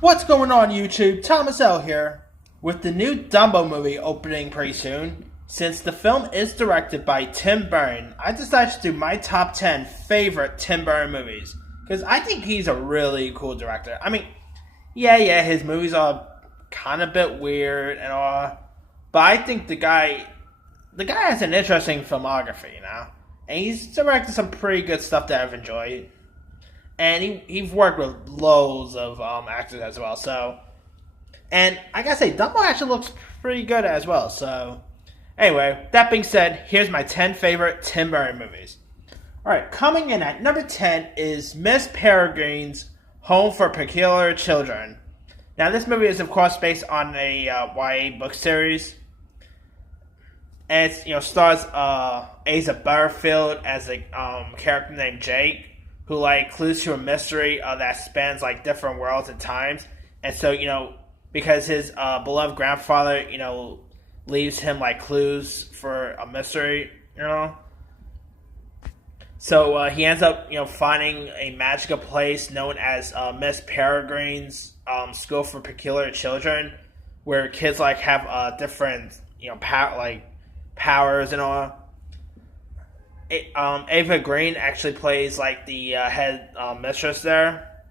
What's going on YouTube? Thomas L here with the new Dumbo movie opening pretty soon. Since the film is directed by Tim Burton, I decided to do my top 10 favorite Tim Burton movies. Because I think he's a really cool director. I mean, yeah, his movies are kind of a bit weird and all. But I think the guy has an interesting filmography, And he's directed some pretty good stuff that I've enjoyed. And he's worked with loads of actors as well. So, and I gotta say, Dumbo actually looks pretty good as well. So, anyway, that being said, here's my 10 favorite Tim Burton movies. Alright, coming in at number 10 is Miss Peregrine's Home for Peculiar Children. Now, this movie is, of course, based on a YA book series. And it stars Asa Butterfield as a character named Jake, who clues to a mystery that spans different worlds and times. And so, because his beloved grandfather, leaves him clues for a mystery, So he ends up, finding a magical place known as Miss Peregrine's School for Peculiar Children, where kids have different, powers and all. Ava Green actually plays the head mistress there.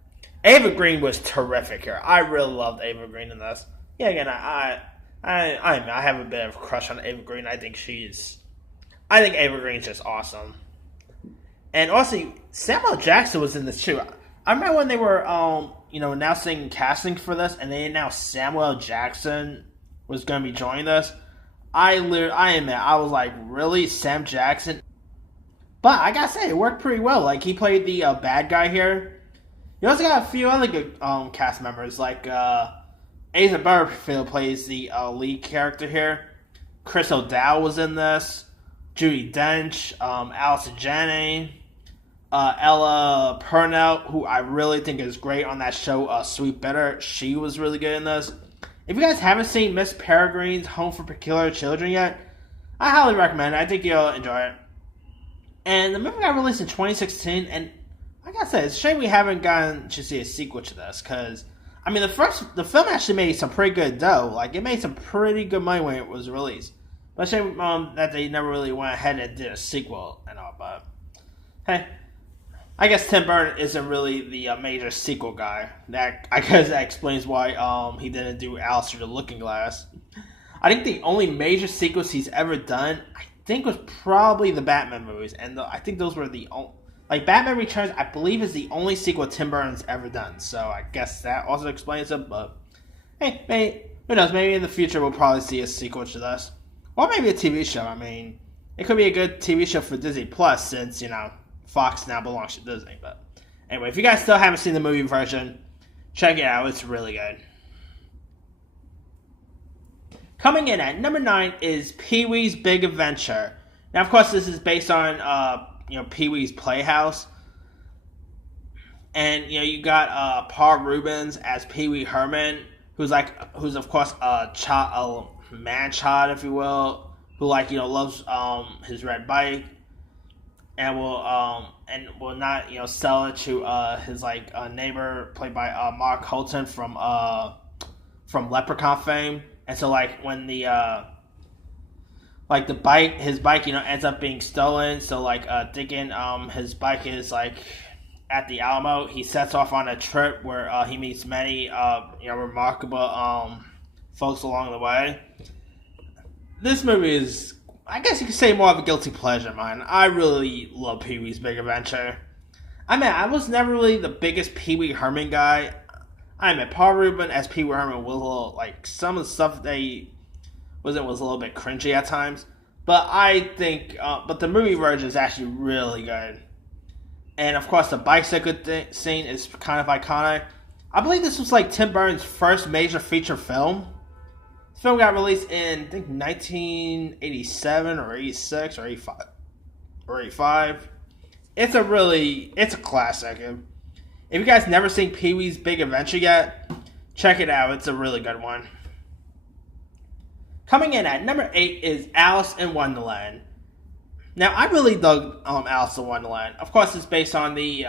Ava Green was terrific here. I really loved Ava Green in this. Yeah, again, I have a bit of a crush on Ava Green. I think Ava Green's just awesome. And also, Samuel Jackson was in this too. I remember when they were announcing casting for this, and they announced Samuel Jackson was going to be joining this. I admit, I was like, really, Sam Jackson? But I gotta say, it worked pretty well. He played the bad guy here. You also got a few other good cast members, Asa Butterfield plays the lead character here. Chris O'Dowd was in this. Judi Dench, Allison Janney, Ella Purnell, who I really think is great on that show, Sweet Bitter. She was really good in this. If you guys haven't seen Miss Peregrine's Home for Peculiar Children yet, I highly recommend it. I think you'll enjoy it. And the movie got released in 2016, and like I said, it's a shame we haven't gotten to see a sequel to this, because, I mean, the film actually made some pretty good dough. It made some pretty good money when it was released. But it's a shame that they never really went ahead and did a sequel and all, but, hey, I guess Tim Burton isn't really the major sequel guy. I guess that explains why he didn't do Alice Through the Looking Glass. I think the only major sequels he's ever done, I think, was probably the Batman movies, and I think those were the only... Batman Returns, I believe, is the only sequel Tim Burton's ever done, so I guess that also explains it, but... Hey, who knows, maybe in the future we'll probably see a sequel to this. Or maybe a TV show. I mean, it could be a good TV show for Disney Plus, since, Fox now belongs to Disney, but... Anyway, if you guys still haven't seen the movie version, check it out, it's really good. Coming in at number 9 is Pee-wee's Big Adventure. Now, of course, this is based on, Pee-wee's Playhouse. And, you got Paul Reubens as Pee-wee Herman, who's of course a man-child, if you will, who loves his red bike, and will not sell it to his neighbor played by Mark Holton from Leprechaun fame. And so when the his bike ends up being stolen, so Dickon his bike is at the Alamo. He sets off on a trip where he meets many remarkable folks along the way. This movie is, I guess you could say, more of a guilty pleasure of mine. I really love Pee-wee's Big Adventure. I mean, I was never really the biggest Pee-wee Herman guy. I mean, Paul Reubens as Pee-wee Herman was a little, some of the stuff they was a little bit cringy at times. But I think, but the movie version is actually really good. And of course, the bicycle scene is kind of iconic. I believe this was Tim Burton's first major feature film. This film got released in, I think, 1987 or 86 or 85. It's a classic. If you guys never seen Pee-wee's Big Adventure yet, check it out. It's a really good one. Coming in at number 8 is Alice in Wonderland. Now, I really dug Alice in Wonderland. Of course, it's based on the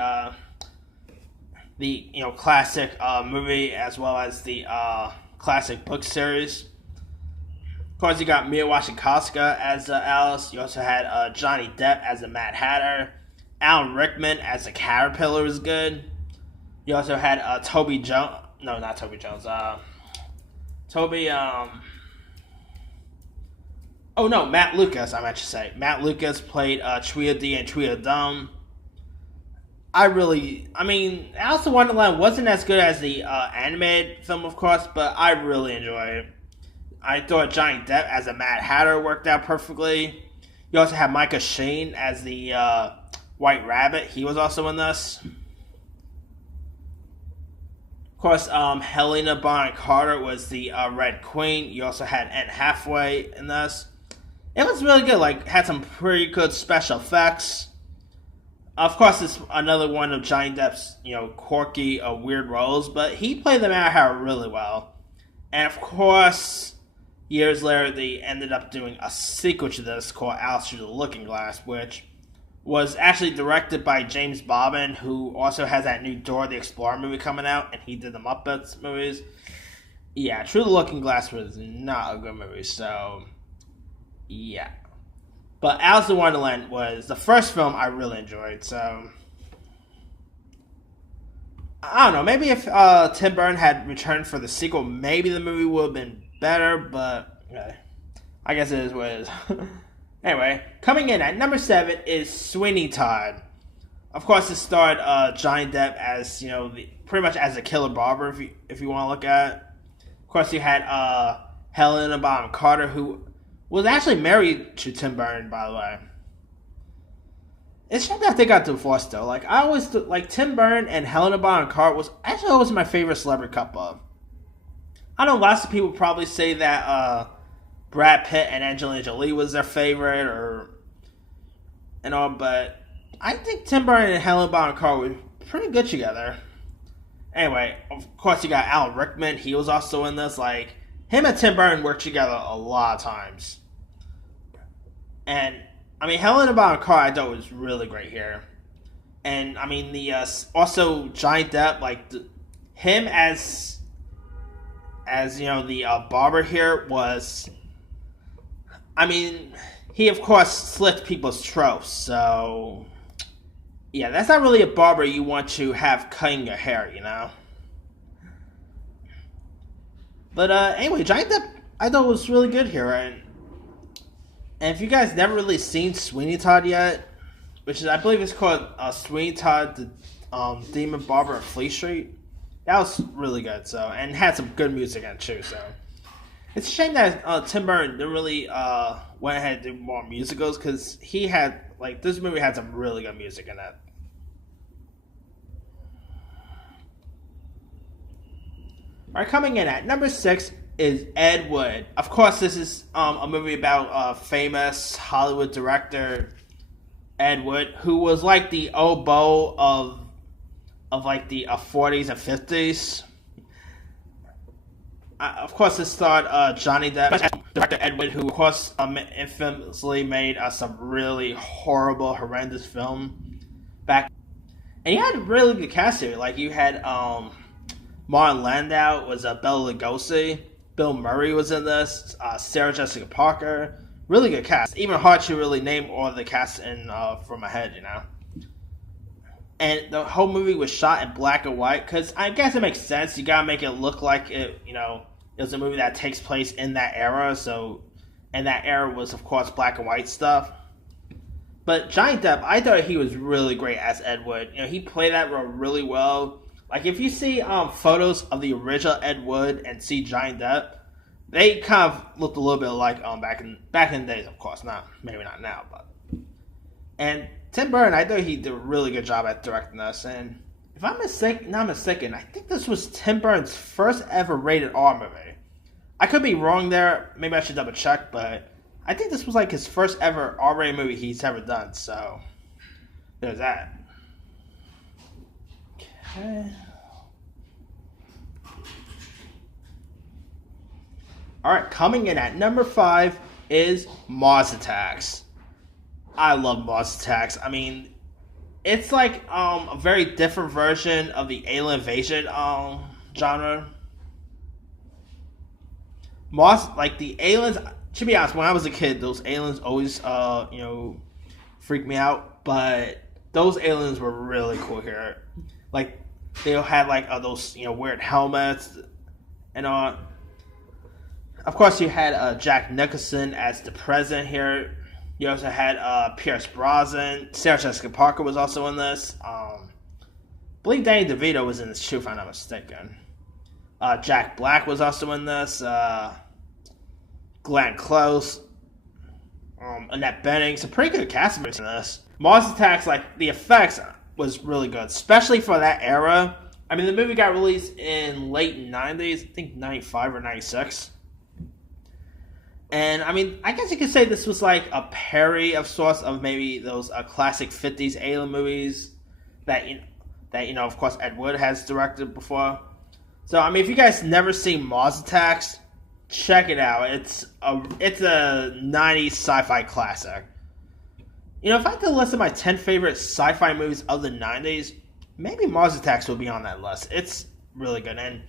the classic movie as well as the classic book series. Of course, you got Mia Wasikowska as Alice. You also had Johnny Depp as the Mad Hatter. Alan Rickman as the Caterpillar was good. You also had Toby Jones. No, not Toby Jones. Toby. Oh no, Matt Lucas. I meant to say Matt Lucas played Tweedledee and Tweedledum. Alice in Wonderland wasn't as good as the animated film, of course, but I really enjoyed it. I thought Johnny Depp as a Mad Hatter worked out perfectly. You also have Micah Sheen as the White Rabbit. He was also in this. Of course, Helena Bonham Carter was the Red Queen. You also had Anne Hathaway in this. It was really good. Had some pretty good special effects. Of course, it's another one of Johnny Depp's, quirky, weird roles, but he played the Mad Hatter really well. And of course, years later, they ended up doing a sequel to this called Alice Through the Looking Glass, which was actually directed by James Bobbin, who also has that new Dora the Explorer movie coming out, and he did the Muppets movies. Yeah, Through the Looking Glass was not a good movie, so yeah. But Alice in Wonderland was the first film I really enjoyed, so I don't know, maybe if Tim Burton had returned for the sequel, maybe the movie would have been better, but I guess it is what it is. Anyway, coming in at number 7 is Sweeney Todd. Of course, it starred Johnny Depp as, pretty much as a killer barber, if you want to look at it. Of course, you had Helena Bonham Carter, who was actually married to Tim Burton, by the way. It's shame that they got divorced, though. I always Tim Burton and Helena Bonham Carter was actually always my favorite celebrity couple. I know lots of people probably say that Brad Pitt and Angelina Jolie was their favorite, and all, but I think Tim Burton and Helena Bonham Carter were pretty good together. Anyway, of course, you got Alan Rickman. He was also in this. Him and Tim Burton worked together a lot of times. And, Helena Bonham Carter I thought was really great here. And, also Johnny Depp, him as the barber here was, he of course slit people's throats, so yeah, that's not really a barber you want to have cutting your hair, But anyway, Johnny Depp I thought was really good here, and if you guys never really seen Sweeney Todd yet, which is I believe it's called Sweeney Todd, the Demon Barber of Fleet Street, that was really good. So, and had some good music in it too. So it's a shame that Tim Burton didn't really went ahead and do more musicals, because he had this movie had some really good music in it. Alright, coming in at number 6 is Ed Wood. Of course, this is a movie about famous Hollywood director Ed Wood, who was the oboe of the 40s and 50s. Of course, this starred Johnny Depp, director Ed Wood, who of course infamously made some really horrible, horrendous film back. And you had a really good cast here. You had Martin Landau was Bela Lugosi. Bill Murray was in this. Sarah Jessica Parker. Really good cast. Even hard to really name all the cast in from my head, And the whole movie was shot in black and white, because I guess it makes sense. You gotta make it look like it, it was a movie that takes place in that era. So, and that era was, of course, black and white stuff. But Johnny Depp, I thought he was really great as Ed Wood. He played that role really well. If you see photos of the original Ed Wood and see Johnny Depp, they kind of looked a little bit like back in the days, of course. Maybe not now, but. And Tim Burton, I thought he did a really good job at directing this. And if I'm not mistaken, I think this was Tim Burton's first ever rated R movie. I could be wrong there. Maybe I should double check, but I think this was his first ever R-rated movie he's ever done. So there's that. Okay. Alright, coming in at number 5 is Mars Attacks. I love Mars Attacks. It's like a very different version of the alien invasion genre. Like the aliens. To be honest, when I was a kid, those aliens always freaked me out. But those aliens were really cool here. Like they had like those weird helmets and all. Of course, you had Jack Nicholson as the president here. You also had Pierce Brosnan. Sarah Jessica Parker was also in this. I believe Danny DeVito was in this too, if I'm not mistaken. Jack Black was also in this. Glenn Close. Annette Bening. Some pretty good cast members in this. Mars Attacks, like, the effects was really good, especially for that era. I mean, the movie got released in late 90s, I think 95 or 96. And, I mean, I guess you could say this was like a parody of sorts of maybe those classic 50s alien movies that, of course, Ed Wood has directed before. So, I mean, if you guys never seen Mars Attacks, check it out. It's a 90s sci-fi classic. If I had to list my 10 favorite sci-fi movies of the 90s, maybe Mars Attacks will be on that list. It's really good. And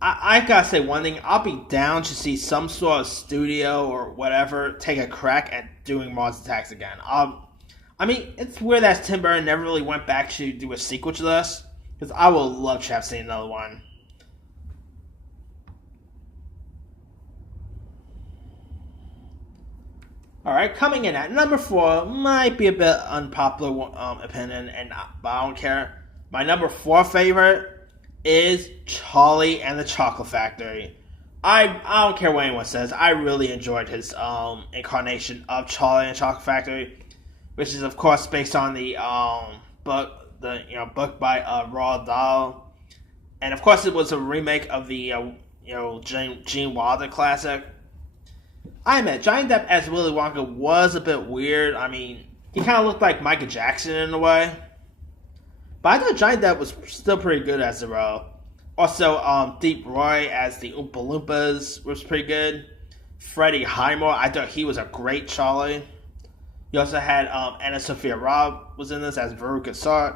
I gotta say one thing, I'll be down to see some sort of studio or whatever take a crack at doing Mars Attacks again. I mean, it's weird that Tim Burton never really went back to do a sequel to this, because I would love to have seen another one. Alright, coming in at number 4, might be a bit unpopular opinion, but I don't care. My number 4 favorite is Charlie and the Chocolate Factory. I don't care what anyone says. I really enjoyed his incarnation of Charlie and the Chocolate Factory, which is of course based on the book by Roald Dahl, and of course it was a remake of the Gene Wilder classic. I admit Johnny Depp as Willy Wonka was a bit weird. I mean, he kind of looked like Michael Jackson in a way. But I thought Johnny Depp was still pretty good as the role. Also, Deep Roy as the Oompa Loompas was pretty good. Freddie Highmore, I thought he was a great Charlie. You also had Anna Sophia Robb was in this as Veruca Salt.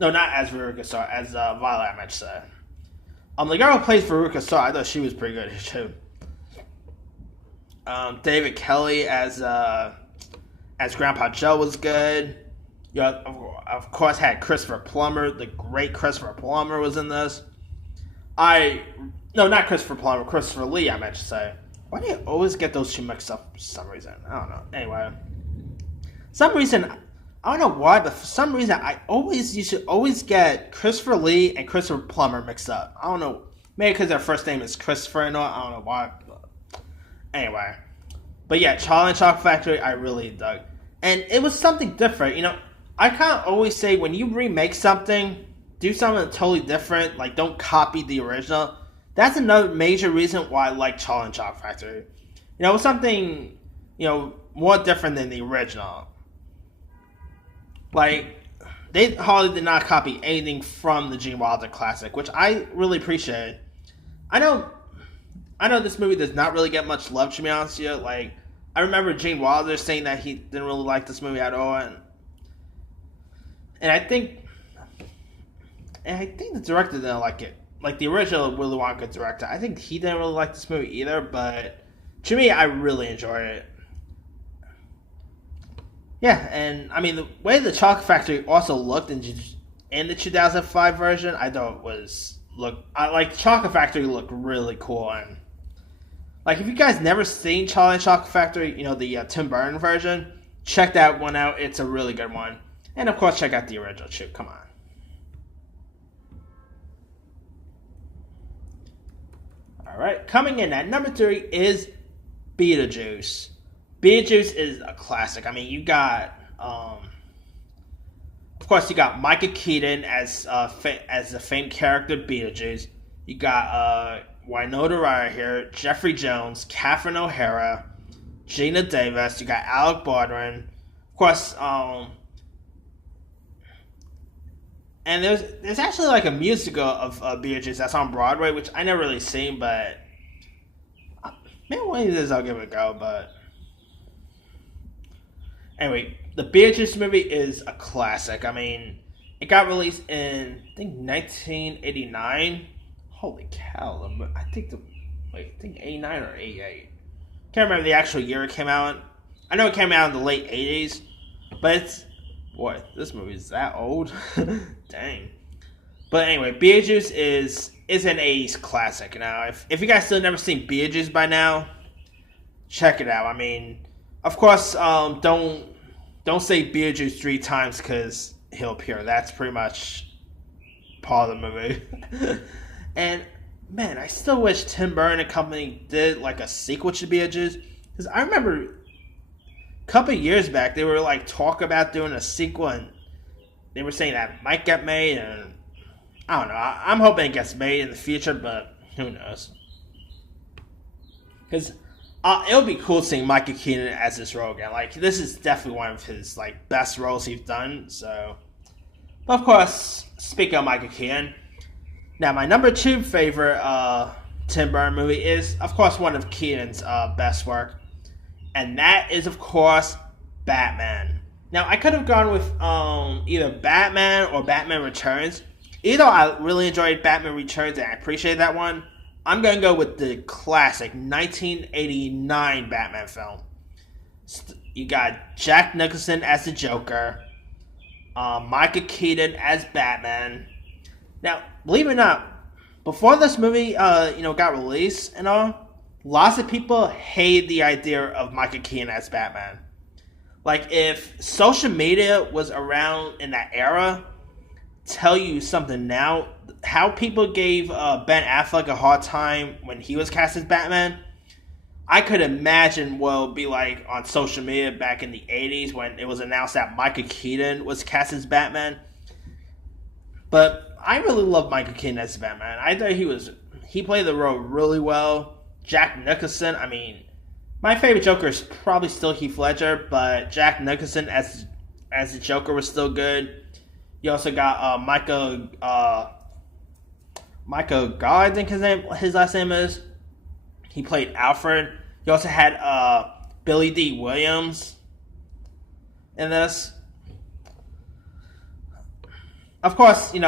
No, not as Veruca Salt, as Violet, I meant to say. The girl who plays Veruca Salt, I thought she was pretty good too. David Kelly as Grandpa Joe was good. You of course had Christopher Plummer. The great Christopher Plummer was in this. Not Christopher Plummer, Christopher Lee, I meant to say. Why do you always get those two mixed up for some reason? I don't know. Anyway. Some reason, I don't know why, but for some reason you should always get Christopher Lee and Christopher Plummer mixed up. I don't know. Maybe because their first name is Christopher and all. I don't know why. Anyway. But yeah, Charlie and Chocolate Factory, I really dug. And it was something different. I kind of always say when you remake something, do something totally different. Like, don't copy the original. That's another major reason why I like Charlie and Chocolate Factory. It was something, more different than the original. Like, they hardly did not copy anything from the Gene Wilder classic, which I really appreciate. I know this movie does not really get much love, to be honest with you. Like, I remember Gene Wilder saying that he didn't really like this movie at all, and I think the director didn't like it. Like, the original Willy Wonka director, I think he didn't really like this movie either, but to me, I really enjoyed it. Yeah, and I mean, the way the Chocolate Factory also looked in the 2005 version, I thought Chocolate Factory looked really cool. And like, if you guys never seen Charlie and Chocolate Factory, the Tim Burton version, check that one out. It's a really good one. And of course, check out the original too. Come on. Alright, coming in at number 3 is Beetlejuice. Beetlejuice is a classic. I mean, you got, of course, you got Michael Keaton as the famed character Beetlejuice. You got Winona Ryder here, Jeffrey Jones, Catherine O'Hara, Gina Davis. You got Alec Baldwin, of course. And there's actually like a musical of Beetlejuice that's on Broadway, which I never really seen, but maybe one of these I'll give it a go. But anyway, the Beetlejuice movie is a classic. I mean, it got released in I think 1989. Holy cow! I think 89 or 88. Can't remember the actual year it came out. I know it came out in the late 80s, but this movie is that old. Dang. But anyway, Beetlejuice is an 80s classic. Now, if you guys still never seen Beetlejuice by now, check it out. I mean, of course, don't say Beetlejuice 3 times because he'll appear. That's pretty much part of the movie. And man, I still wish Tim Burton and company did like a sequel to Beetlejuice, because I remember a couple of years back they were like talk about doing a sequel, and they were saying that might get made, and I don't know. I'm hoping it gets made in the future, but who knows? Because it would be cool seeing Michael Keaton as this role again. Like, this is definitely one of his like best roles he's done. So, but of course, speaking of Michael Keaton, now my number 2 favorite Tim Burton movie is, of course, one of Keaton's best work, and that is, of course, Batman. Now, I could have gone with either Batman or Batman Returns. Either I really enjoyed Batman Returns and I appreciate that one. I'm going to go with the classic 1989 Batman film. You got Jack Nicholson as the Joker, Michael Keaton as Batman. Now, believe it or not, before this movie got released and all, lots of people hate the idea of Michael Keaton as Batman. Like, if social media was around in that era, tell you something now, how people gave Ben Affleck a hard time when he was cast as Batman, I could imagine what it would be like on social media back in the 80s when it was announced that Michael Keaton was cast as Batman. But I really love Michael Keaton as Batman. I thought he played the role really well. Jack Nicholson, I mean, my favorite Joker is probably still Heath Ledger, but Jack Nicholson as the Joker was still good. You also got Michael God, I think his last name is. He played Alfred. You also had Billy D. Williams in this. Of course, in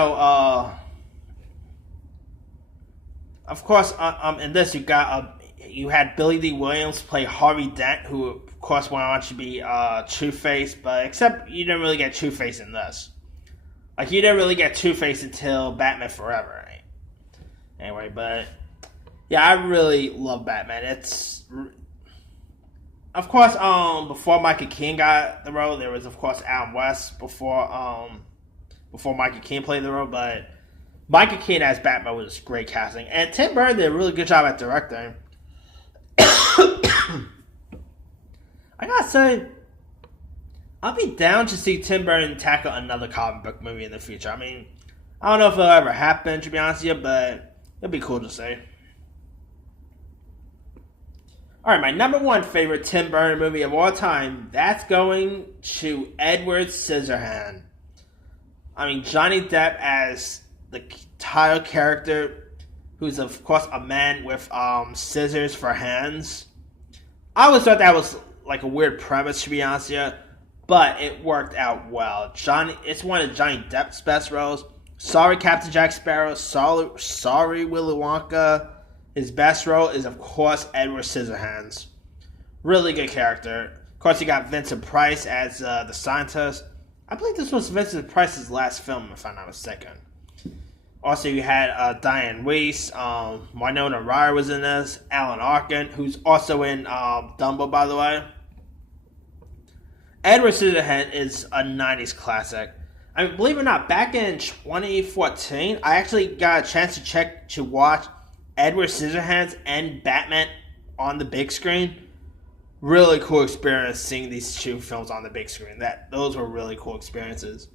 this you had Billy D. Williams play Harvey Dent, who of course went on to be Two-Face, but except you didn't really get Two-Face in this. Like, you didn't really get Two-Face until Batman Forever, right? Anyway, but yeah, I really love Batman. It's, of course, before Michael Keaton got the role, there was of course Adam West before Michael Keaton played the role, but Michael Keaton as Batman was great casting, and Tim Burton did a really good job at directing. I gotta say, I'll be down to see Tim Burton tackle another comic book movie in the future. I mean, I don't know if it'll ever happen, to be honest with you, but it'll be cool to see. Alright, my number 1 favorite Tim Burton movie of all time, that's going to Edward Scissorhands. I mean, Johnny Depp as the title character, who's of course a man with scissors for hands. I always thought that was like a weird premise, to be honest with you, but it worked out well. It's one of Johnny Depp's best roles. Sorry, Captain Jack Sparrow. Sorry, Willy Wonka. His best role is, of course, Edward Scissorhands. Really good character. Of course, you got Vincent Price as the scientist. I believe this was Vincent Price's last film, if I'm not mistaken. Also, you had Diane Weiss. Winona Ryder was in this. Alan Arkin, who's also in Dumbo, by the way. Edward Scissorhands is a 90s classic. I mean, believe it or not, back in 2014, I actually got a chance to watch Edward Scissorhands and Batman on the big screen. Really cool experience seeing these 2 films on the big screen. Those were really cool experiences.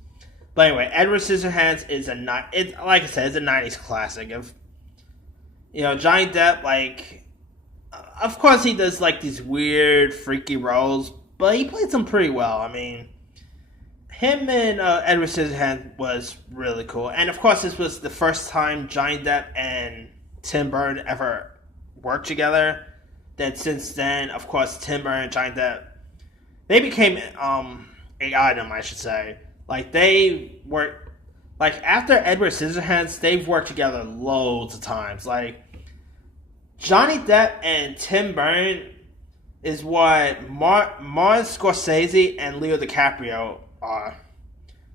But anyway, Edward Scissorhands is like I said, it's a 90s classic. Johnny Depp, like, of course he does like these weird, freaky roles, but he played them pretty well. I mean, him and Edward Scissorhands was really cool. And of course, this was the first time Johnny Depp and Tim Burton ever worked together. Then since then, of course, Tim Burton and Johnny Depp, they became item, I should say. Like, they work, like, after Edward Scissorhands, they've worked together loads of times. Like, Johnny Depp and Tim Burton is what Martin Scorsese and Leo DiCaprio are.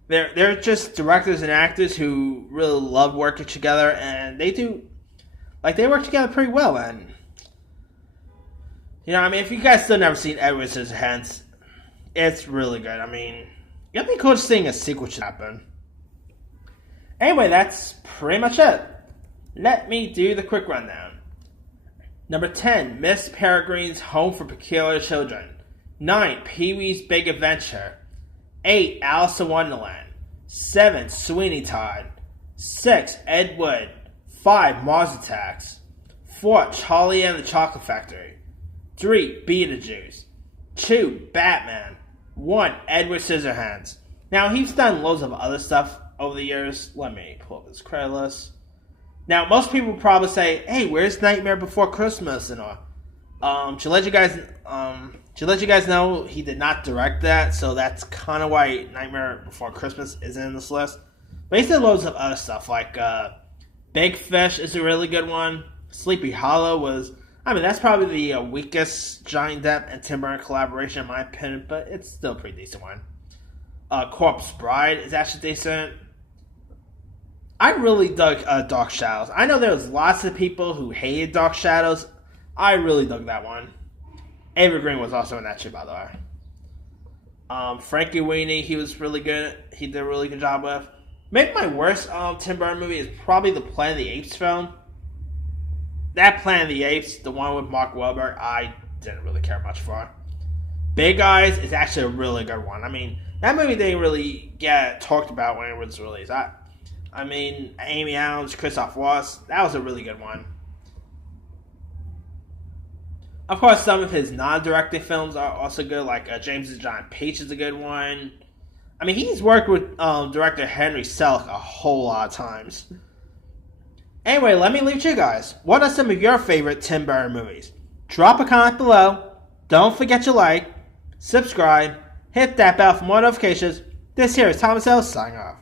They're just directors and actors who really love working together, and they work together pretty well. And I mean, if you guys still never seen Edward Scissorhands, it's really good. I mean, it'd be cool seeing a sequel should happen. Anyway, that's pretty much it. Let me do the quick rundown. Number 10, Miss Peregrine's Home for Peculiar Children. 9, Pee-wee's Big Adventure. 8, Alice in Wonderland. 7, Sweeney Todd. 6, Ed Wood. 5, Mars Attacks. 4, Charlie and the Chocolate Factory. 3, Beetlejuice. 2, Batman. 1, Edward Scissorhands. Now, he's done loads of other stuff over the years. Let me pull up his credit list. Now, most people probably say, "Hey, where's Nightmare Before Christmas?" and all. To let you guys know, he did not direct that, so that's kind of why Nightmare Before Christmas isn't in this list. But he's done loads of other stuff, like Big Fish is a really good one. Sleepy Hollow was, I mean, that's probably the weakest Johnny Depp and Tim Burton collaboration in my opinion, but it's still a pretty decent one. Corpse Bride is actually decent. I really dug Dark Shadows. I know there was lots of people who hated Dark Shadows. I really dug that one. Ava Green was also in that too, by the way. Frankie Weenie, he was really good. He did a really good job with. Maybe my worst Tim Burton movie is probably the Planet of the Apes film. That Planet of the Apes, the one with Mark Wahlberg, I didn't really care much for. Big Eyes is actually a really good one. I mean, that movie didn't really get talked about when it was released. I mean, Amy Adams, Christoph Waltz, that was a really good one. Of course, some of his non-directing films are also good, like James and John Peach is a good one. I mean, he's worked with director Henry Selick a whole lot of times. Anyway, let me leave it to you guys. What are some of your favorite Tim Burton movies? Drop a comment below. Don't forget to like, subscribe, hit that bell for more notifications. This here is Thomas L. signing off.